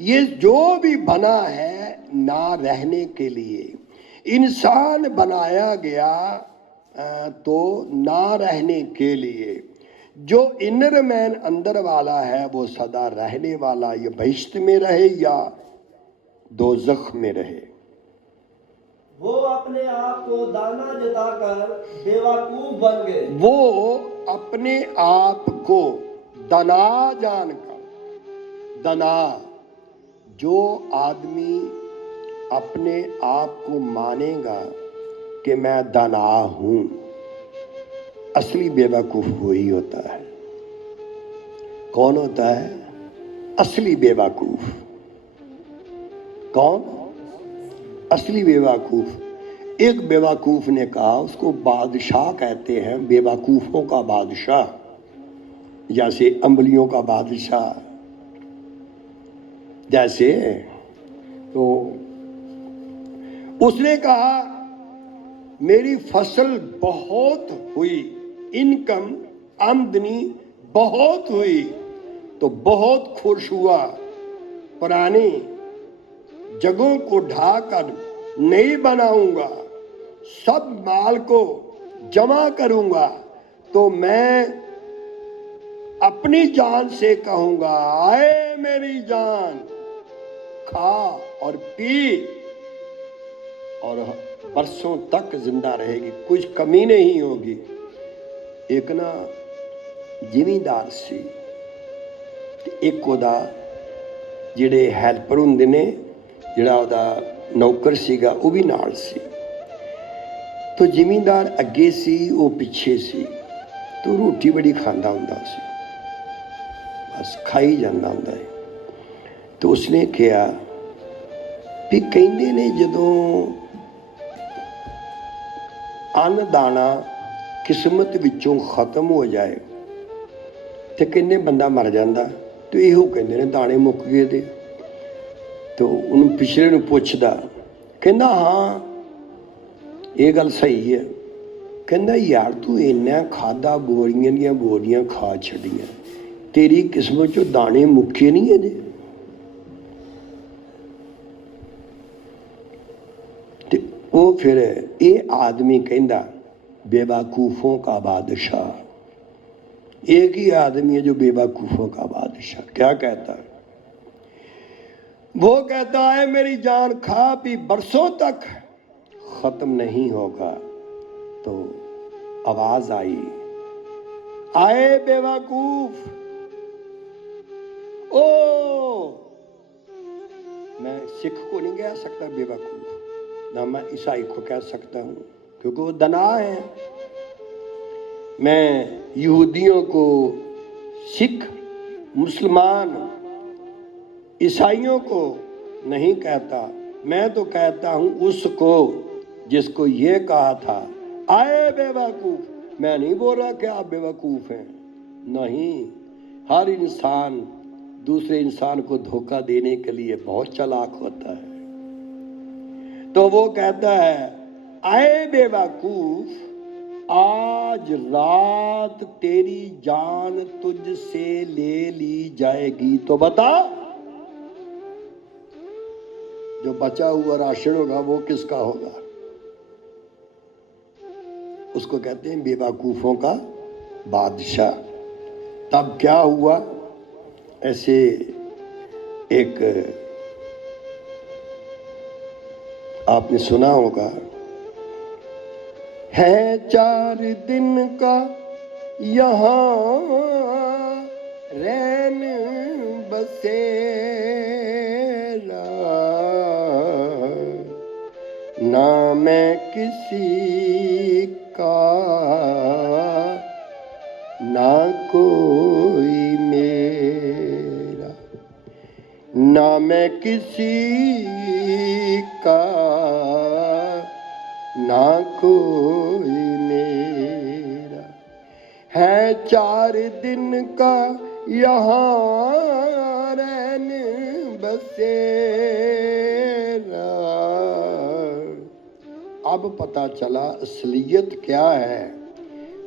ये जो भी बना है ना रहने के लिए, इंसान बनाया गया तो ना रहने के लिए। जो इनर मैन अंदर वाला है वो सदा रहने वाला, ये बहिश्त में रहे या दोज़ख में रहे। वो अपने आप को दाना जताकर बेवकूफ बन गए। वो अपने आप को दना जानकर, दना, जो आदमी अपने आप को मानेगा कि मैं दना हूं, असली बेवकूफ वही होता है। कौन होता है असली बेवकूफ? कौन असली बेवकूफ? एक बेवकूफ ने कहा, उसको बादशाह कहते हैं, बेवकूफों का बादशाह, जैसे अंबलियों का बादशाह। जैसे तो उसने कहा मेरी फसल बहुत हुई, इनकम आमदनी बहुत हुई, तो बहुत खुश हुआ, पुरानी जगहों को ढाकर नई बनाऊंगा, सब माल को जमा करूंगा, तो मैं अपनी जान से कहूंगा आए मेरी जान, खा और पी और बरसों तक जिंदा रहेगी, कुछ कमी नहीं होगी। एक ना ਜ਼ਿਮੀਂਦਾਰ ਸੀ ਤੇ ਇੱਕ ਉਹਦਾ ਜਿਹੜੇ ਹੈਲਪਰ ਹੁੰਦੇ ਨੇ, ਜਿਹੜਾ ਉਹਦਾ ਨੌਕਰ ਸੀਗਾ ਉਹ ਵੀ ਨਾਲ ਸੀ। तो ਜ਼ਿਮੀਂਦਾਰ ਅੱਗੇ ਸੀ, ਉਹ ਪਿੱਛੇ ਸੀ। तो ਰੋਟੀ ਬੜੀ ਖਾਂਦਾ ਹੁੰਦਾ ਸੀ, ਬਸ ਖਾਈ ਜਾਂਦਾ ਹੁੰਦਾ ਹੈ। तो ਉਸਨੇ ਕਿਹਾ ਵੀ ਕਹਿੰਦੇ ਨੇ ਜਦੋਂ ਅੰਨ ਦਾਣਾ ਕਿਸਮਤ ਵਿੱਚੋਂ ਖਤਮ ਹੋ ਜਾਏ ਤੇ ਕਿੰਨੇ ਬੰਦਾ ਮਰ ਜਾਂਦਾ, ਤੇ ਇਹੋ ਕਹਿੰਦੇ ਨੇ ਦਾਣੇ ਮੁੱਕ ਗਏ ਤੇ। तो ਉਹਨੂੰ ਪਿਛਲੇ ਨੂੰ ਪੁੱਛਦਾ, ਕਹਿੰਦਾ ਹਾਂ ਇਹ ਗੱਲ ਸਹੀ ਹੈ ਕਹਿੰਦਾ ਯਾਰ ਤੂੰ ਇੰਨਾ ਖਾਦਾ, ਬੋਰੀਆਂ ਦੀਆਂ ਬੋਰੀਆਂ ਖਾ ਛੱਡੀਆਂ, ਤੇਰੀ ਕਿਸਮਤ ਚੋਂ ਦਾਣੇ ਮੁੱਕੇ ਨਹੀਂ ਇਹਦੇ। ਤੇ ਉਹ ਫਿਰ ਇਹ ਆਦਮੀ ਕਹਿੰਦਾ बेवकूफ़ों का बादशाह, एक ही आदमी है जो बेवकूफ़ों का बादशाह। क्या कहता है वो? कहता है मेरी जान खा पी बरसों तक ख़त्म नहीं होगा। तो आवाज़ आई, आए बेवकूफ़। ओ मैं सिख को नहीं कह सकता बेवकूफ़, ना मैं ईसाई को कह सकता हूँ, क्योंकि वो दना है। मैं यहूदियों को, सिख, मुसलमान, ईसाइयों को नहीं कहता। मैं तो कहता हूँ उसको जिसको ये कहा था, आए बेवकूफ़। मैं नहीं बोल रहा कि आप बेवकूफ़ हैं, नहीं। हर इंसान दूसरे इंसान को धोखा देने के लिए बहुत चालाक होता है। तो वो कहता है, आए बेवकूफ, आज रात तेरी जान तुझसे ले ली जाएगी, तो बता जो बचा हुआ राशन होगा वो किसका होगा? उसको कहते हैं बेवकूफों का बादशाह। तब क्या हुआ? ऐसे एक आपने सुना होगा, है 4 दिन का यहाँ रैन बसेरा, ना मैं किसी का ना कोई मेरा, ना मैं किसी का ना कोई मेरा। है 4 दिन का यहाँ रैन बसेरा। अब पता चला असलियत क्या है।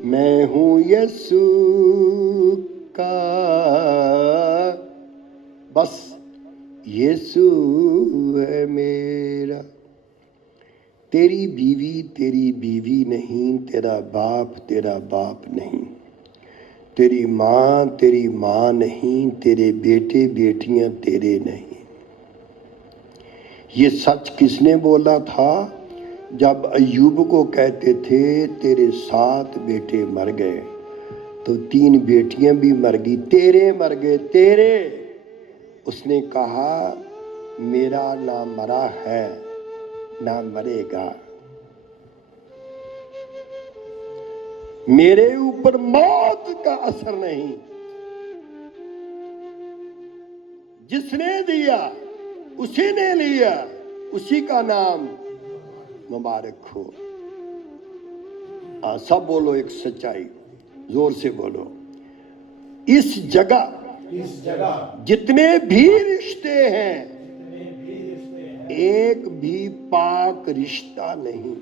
मैं हूँ यीशु का, बस यीशु है मेरा। तेरी बीवी नहीं, तेरा बाप नहीं, तेरी माँ नहीं, तेरे बेटे बेटियां तेरे नहीं। ये सच किसने बोला था? जब अय्यूब को कहते थे तेरे 7 बेटे मर गए, तो 3 बेटियां भी मर गई, तेरे मर गए, तेरे। उसने कहा मेरा ना मरा है ना मरेगा, मेरे ऊपर मौत का असर नहीं। जिसने दिया उसी ने लिया, उसी का नाम मुबारक हो। सब बोलो एक सच्चाई, जोर से बोलो। इस जगह जितने भी रिश्ते हैं, एक भी पाक रिश्ता नहीं।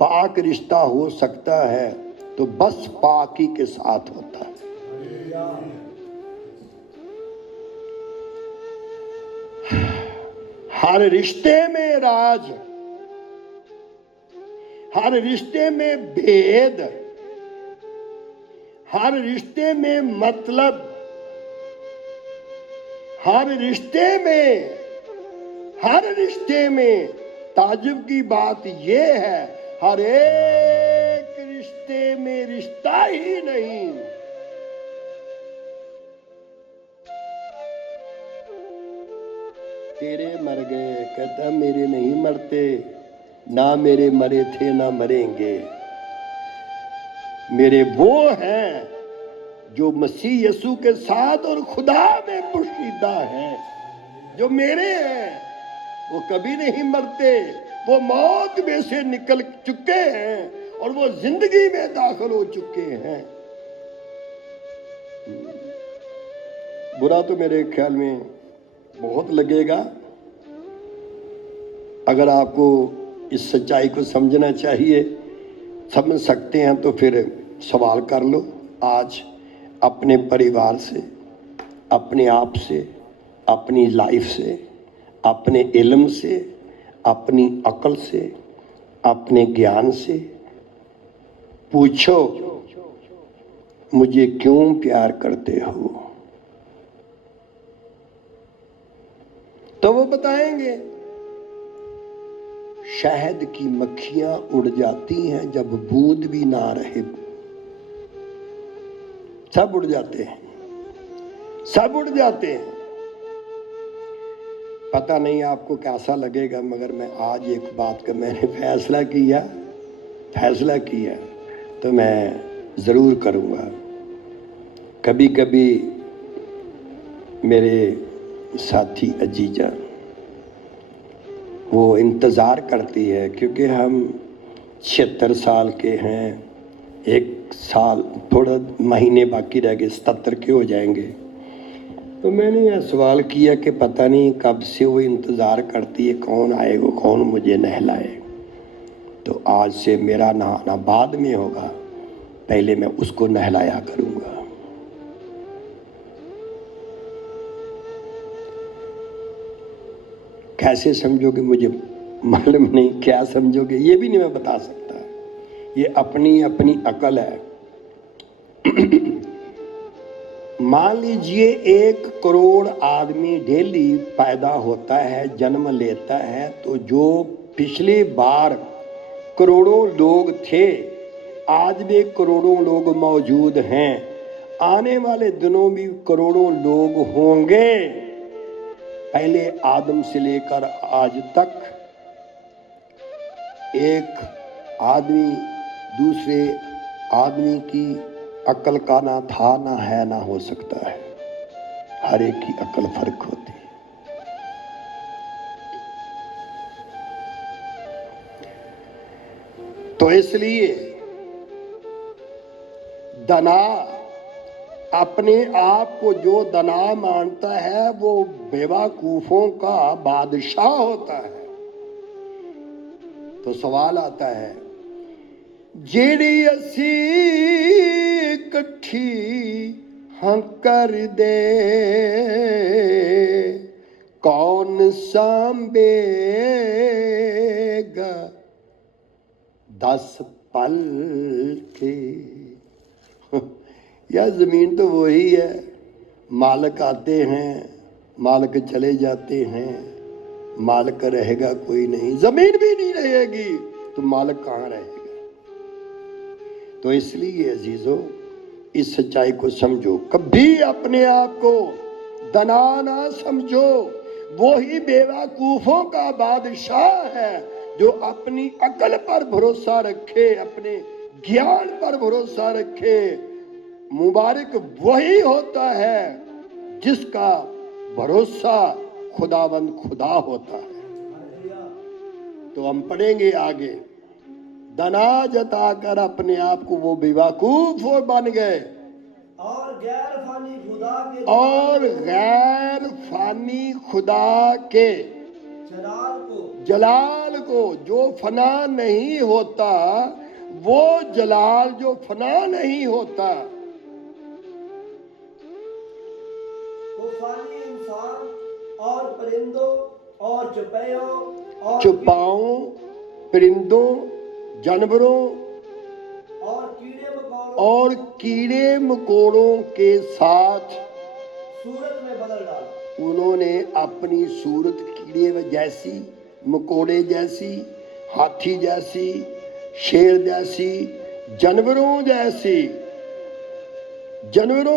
पाक रिश्ता हो सकता है तो बस पाकी के साथ होता है। हर रिश्ते में राज, हर रिश्ते में भेद, हर रिश्ते में मतलब, हर रिश्ते में ताज्जुब की बात यह है, हर एक रिश्ते में रिश्ता ही नहीं। तेरे मर गए, कहता मेरे नहीं मरते, ना मेरे मरे थे ना मरेंगे। मेरे वो हैं जो मसीह यीशु के साथ और खुदा में पोशीदा हैं। जो मेरे हैं वो कभी नहीं मरते, वो मौत में से निकल चुके हैं और वो जिंदगी में दाखिल हो चुके हैं। बुरा तो मेरे ख्याल में बहुत लगेगा अगर आपको इस सच्चाई को समझना चाहिए। समझ सकते हैं तो फिर सवाल कर लो। आज अपने परिवार से, अपने आप से, अपनी लाइफ से, अपने इल्म से, अपनी अक्ल से, अपने ज्ञान से पूछो, मुझे क्यों प्यार करते हो? तो वो बताएंगे। शहद की मक्खियां उड़ जाती हैं जब बूंद भी ना रहे। सब उड़ जाते हैं, सब उड़ जाते हैं। पता नहीं आपको कैसा लगेगा, मगर मैं आज एक बात का मैंने फैसला किया तो मैं ज़रूर करूँगा। कभी कभी मेरे साथी अजीजा वो इंतज़ार करती है, क्योंकि हम 76 साल के हैं, एक साल थोड़ा महीने बाकी रह गए, 77 के हो जाएंगे। तो मैंने यह सवाल किया कि पता नहीं कब से वो इंतज़ार करती है, कौन आएगा, कौन मुझे नहलाए। तो आज से मेरा नहाना बाद में होगा, पहले मैं उसको नहलाया करूँगा। कैसे समझोगे मुझे मालूम नहीं, क्या समझोगे ये भी नहीं मैं बता सकता। ये अपनी अपनी अकल है। मान लीजिए 1 करोड़ आदमी डेली पैदा होता है, जन्म लेता है, तो जो पिछली बार करोड़ों लोग थे, आज भी करोड़ों लोग मौजूद हैं, आने वाले दिनों भी करोड़ों लोग होंगे। पहले आदम से लेकर आज तक एक आदमी दूसरे आदमी की अक्ल का ना था, ना है, ना हो सकता है। हर एक की अक्ल फर्क होती है। तो इसलिए दना, अपने आप को जो दना मानता है वो बेवकूफों का बादशाह होता है। तो सवाल आता है, जेड़ी असी इकट्ठी हाँ कर दे, कौन सांभेगा 10 पल के? यह जमीन तो वही है, मालिक आते हैं, मालिक चले जाते हैं, मालिक रहेगा कोई नहीं। जमीन भी नहीं रहेगी तो मालिक कहाँ रहेगा? तो इसलिए अजीजों, इस सच्चाई को समझो। कभी अपने आप को दना ना समझो। वो ही बेवकूफों का बादशाह है जो अपनी अकल पर भरोसा रखे, अपने ज्ञान पर भरोसा रखे। मुबारक वही होता है जिसका भरोसा खुदावंद खुदा होता है। तो हम पढ़ेंगे आगे, दना जताकर अपने आप को वो बेवकूफ बन गए और गैर फानी खुदा के जलाल को जो फना नहीं होता, वो जलाल जो फना नहीं होता, फानी इंसान और परिंदों और चुपाओं, परिंदों, जानवरों और कीड़े मकोड़ों के साथ सूरत में बदल डाला। उन्होंने अपनी सूरत कीड़े जैसी, मकोड़े जैसी, हाथी जैसी, शेर जैसी, जानवरों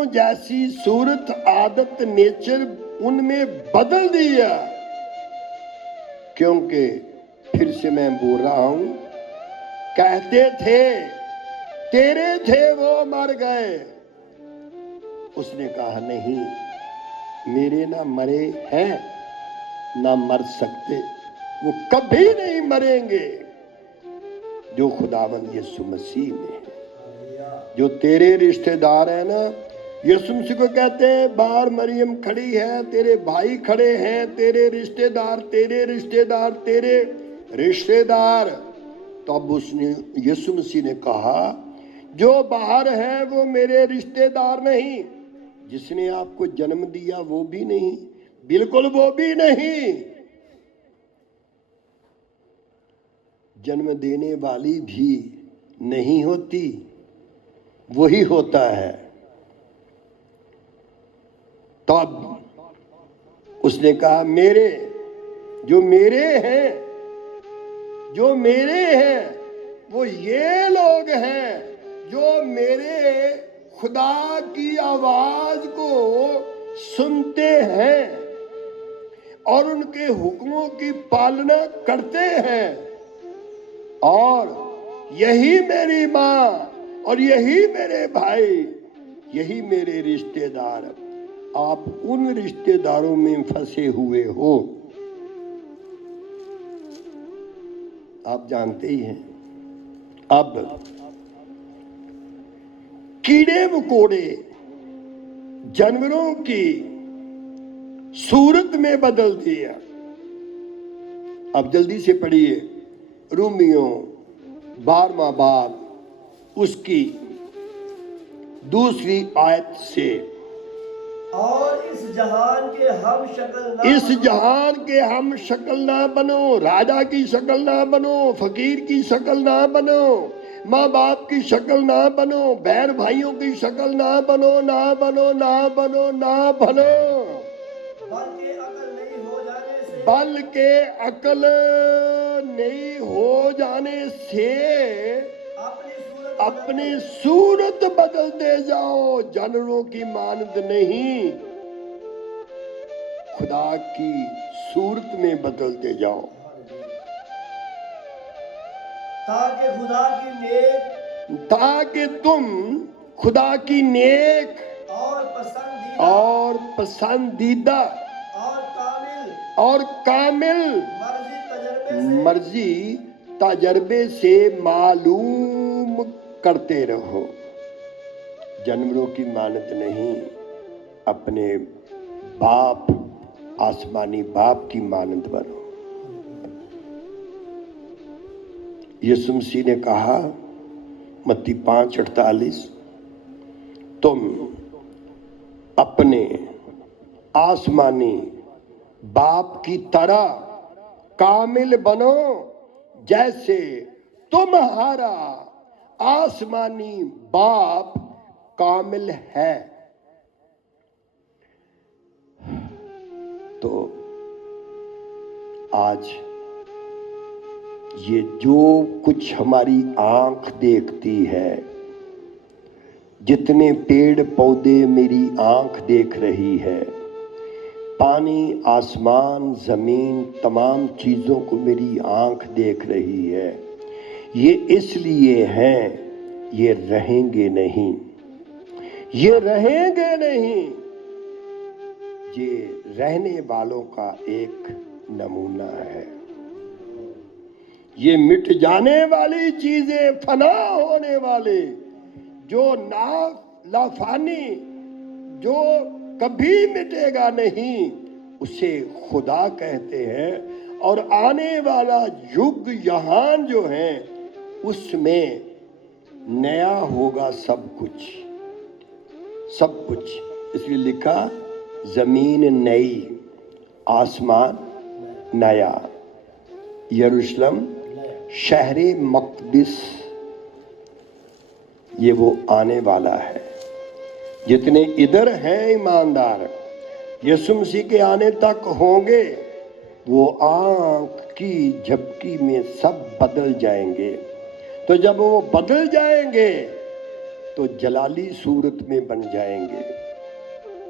जैसी सूरत, आदत, नेचर उनमें बदल दिया। क्योंकि फिर से मैं बोल रहा हूं, कहते थे तेरे थे वो मर गए। उसने कहा नहीं, मेरे ना मरे हैं ना मर सकते, वो कभी नहीं मरेंगे जो खुदावंद यीशु मसीह में है। जो तेरे रिश्तेदार है ना, यीशु मसीह को कहते हैं बाहर मरियम खड़ी है, तेरे भाई खड़े हैं, तेरे रिश्तेदार, तेरे رشتے دار. تو اب یسوع مسیح نے کہا جو باہر ہے وہ میرے رشتے دار نہیں. جس نے آپ کو جنم دیا وہ بھی نہیں, بالکل وہ بھی نہیں. جنم دینے والی بھی نہیں ہوتی, وہی ہوتا ہے. تو اب اس نے کہا میرے جو میرے ہیں وہ یہ لوگ ہیں جو میرے خدا کی آواز کو سنتے ہیں اور ان کے حکموں کی پالنا کرتے ہیں. اور یہی میری ماں اور یہی میرے بھائی, یہی میرے رشتے دار. آپ ان رشتے داروں میں پھنسے ہوئے ہو. آپ جانتے ہی ہیں اب کیڑے مکوڑے جانوروں کی صورت میں بدل دیا. اب جلدی سے پڑھیے رومیوں 12واں باب اس کی 2 آیت سے. اور اس جہان کے ہم شکل نہ بنو, راجا کی شکل نہ بنو, فقیر کی شکل نہ بنو, ماں باپ کی شکل نہ بنو, بہن بھائیوں کی شکل نہ بنو, بلکہ عقل نہیں ہو جانے سے اپنی صورت بدلتے جاؤ, جانوروں کی مانند نہیں, خدا کی صورت میں بدلتے جاؤ, تاکہ تم خدا کی نیک اور پسندیدہ اور کامل مرضی تجربے سے معلوم کرتے رہو. جانوروں کی مانند نہیں, اپنے باپ آسمانی باپ کی مانند بنو. یسوع مسیح نے کہا متی 5:48 تم اپنے آسمانی باپ کی طرح کامل بنو جیسے تمہارا آسمانی باپ کامل ہے. تو آج یہ جو کچھ ہماری آنکھ دیکھتی ہے, جتنے پیڑ پودے میری آنکھ دیکھ رہی ہے, پانی, آسمان, زمین, تمام چیزوں کو میری آنکھ دیکھ رہی ہے, یہ اس لیے ہیں, یہ رہیں گے نہیں, یہ رہنے والوں کا ایک نمونہ ہے. یہ مٹ جانے والی چیزیں, فنا ہونے والے, جو لافانی, جو کبھی مٹے گا نہیں, اسے خدا کہتے ہیں. اور آنے والا یگ یہان جو ہے اس میں نیا ہوگا سب کچھ. اس لیے لکھا زمین نئی, آسمان نیا, یروشلم شہر مقدس, یہ وہ آنے والا ہے. جتنے ادھر ہیں ایماندار یسوع مسیح کے آنے تک ہوں گے, وہ آنکھ کی جھپکی میں سب بدل جائیں گے. تو جب وہ بدل جائیں گے تو جلالی صورت میں بن جائیں گے.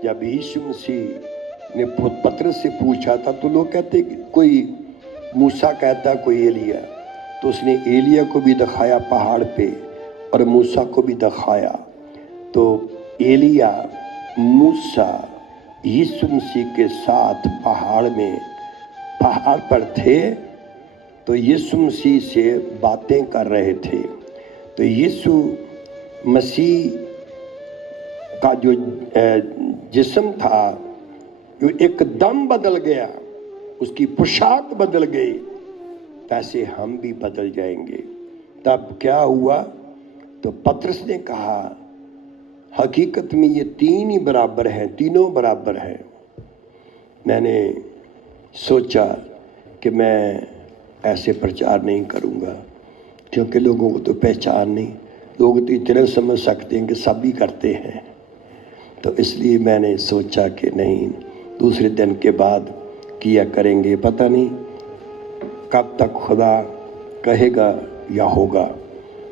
جب یسوع مسیح نے پترس سے پوچھا تھا تو لوگ کہتے کہ کوئی موسیٰ کہتا کوئی ایلیا, تو اس نے ایلیا کو بھی دکھایا پہاڑ پہ اور موسیٰ کو بھی دکھایا. تو ایلیا, موسیٰ یسوع مسیح کے ساتھ پہاڑ پر تھے, تو یسوع مسیح سے باتیں کر رہے تھے. تو یسوع مسیح کا جو جسم تھا جو ایک دم بدل گیا, اس کی پوشاک بدل گئی, वैसे हम भी बदल जाएंगे। तब क्या हुआ? तो पतरस ने कहा हकीकत में ये तीन ही बराबर हैं, तीनों बराबर हैं। मैंने सोचा कि मैं ऐसे प्रचार नहीं करूँगा, क्योंकि लोगों को तो पहचान नहीं, लोग तो इतना समझ सकते हैं कि सब ही करते हैं। तो इसलिए मैंने सोचा कि नहीं, दूसरे दिन के बाद किया करेंगे, पता नहीं कब तक खुदा कहेगा या होगा,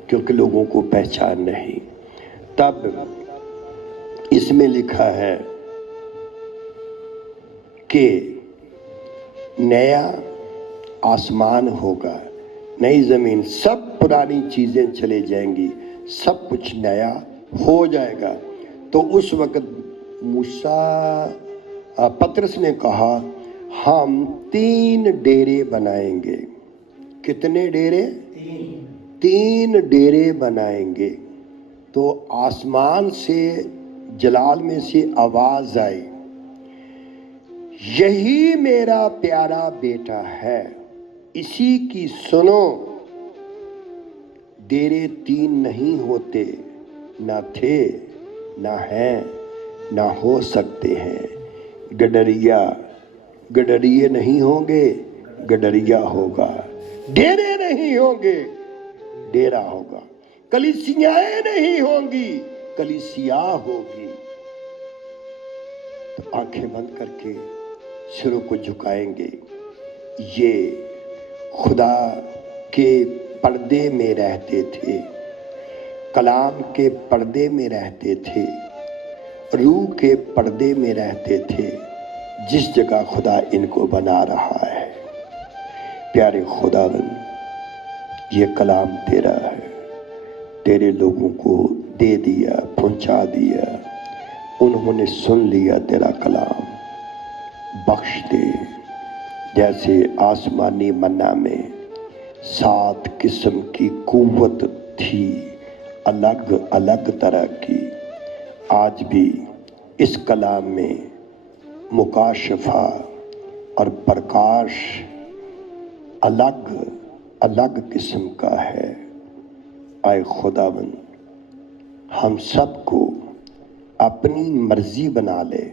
क्योंकि लोगों को पहचान नहीं। तब इसमें लिखा है कि नया आसमान होगा, नई जमीन, सब पुरानी चीजें चले जाएंगी, सब कुछ नया हो जाएगा। तो उस वक्त पतरस ने कहा हम 3 डेरे बनाएंगे। कितने डेरे? 3 डेरे बनाएंगे। तो आसमान से, जलाल में से आवाज आई, यही मेरा प्यारा बेटा है, इसी की सुनो। डेरे 3 नहीं होते, ना थे, ना हैं, ना हो सकते हैं। गडरिये नहीं होंगे, गडरिया होगा। डेरे नहीं होंगे, डेरा होगा। कलीसियाएं नहीं होंगी, कलीसिया होगी। तो आंखें बंद करके सिरों को झुकाएंगे। ये खुदा के पर्दे में रहते थे, कलाम के पर्दे में रहते थे, रूह के पर्दे में रहते थे, जिस जगह खुदा इनको बना रहा है। प्यारे खुदावन, ये कलाम तेरा है, तेरे लोगों को दे दिया, पहुंचा दिया, उन्होंने सुन लिया तेरा कलाम। बख्श दे, जैसे आसमानी मन्ना में 7 किस्म की कुव्वत थी, अलग अलग तरह की, आज भी इस कलाम में मुकाशफा और प्रकाश अलग अलग किस्म का है। आए खुदावन, हम सबको अपनी मर्जी बना ले,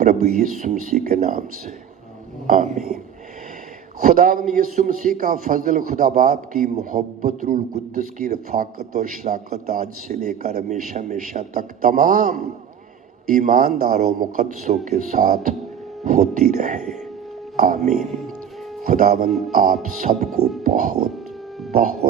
प्रभु यीशु मसीह के नाम से, आमीन। खुदावन यीशु मसीह का फजल, खुदा बाप की मोहब्बत, रूह कुद्दस की रफाकत और शराकत आज से लेकर हमेशा हमेशा तक तमाम ईमानदारों मुक़द्दसों के साथ होती रहे, आमीन। खुदावन आप सबको बहुत बहुत